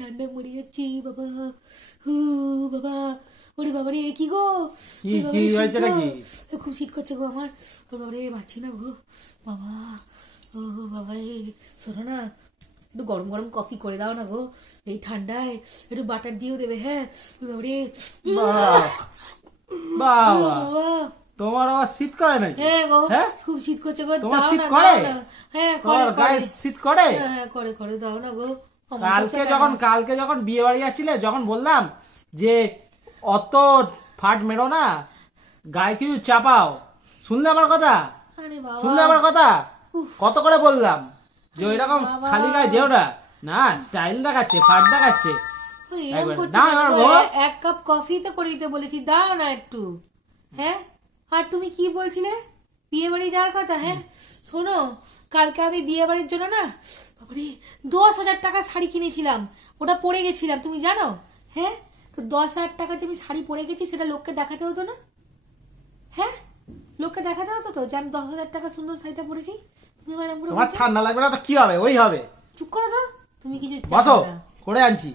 ঠান্ডায় মরে যাচ্ছি বাবা। বাবা, ওরে বাবা রে, কি গো? খুব শীত করছে গো আমার। ওর বাবা রে, পাচ্ছি না গো বাবা। ও বাবা রে, শোনো না, একটু গরম গরম কফি করে দাও না গো এই ঠান্ডায়। একটু বাটার দিয়েও দেবে। হ্যাঁ বাবা, বাবা তোমার আবার শীত করে নাকি? হ্যাঁ গো, খুব শীত করছে গো। তোমার শীত করে? হ্যাঁ গায়ে শীত করে? হ্যাঁ করে দাও না গো। কালকে যখন বিয়ে বাড়ি যাচ্ছিলে, যখন বললাম যে অত ফাট মেরো না, গায়ে কিছু চাপাও, শুনলে আমার কথা? শুনলে আমার কথা? কত করে বললাম যে ওইরকম খালি গায়ে যেও না। না, স্টাইল দেখাচ্ছে, ফাট দেখাচ্ছে। এক কাপ কফি তো করে দিতে বলেছি, দাও না একটু। হ্যাঁ, আর তুমি কি বলছিলে বিয়ে বাড়ি যাওয়ার কথা? হ্যাঁ শোনো, কালকে আমি বিয়ে বাড়ির জন্য না বাবারে 10,000 টাকা শাড়ি কিনেছিলাম, ওটা পরে গেছিলাম, তুমি জানো? হ্যাঁ, 10,000 টাকা যে আমি শাড়ি পরে গেছি, সেটা লোককে দেখাতে হতো না? হ্যাঁ, লোককে দেখাতে হতো তো যে আমি 10,000 টাকা সুন্দর শাড়িটা পরেছি। তুমি তোমার ঠান্ডা লাগবে না তো কি হবে? ওই হবে। চুপ করো তো, তুমি কিছু বসো, করে আনছি।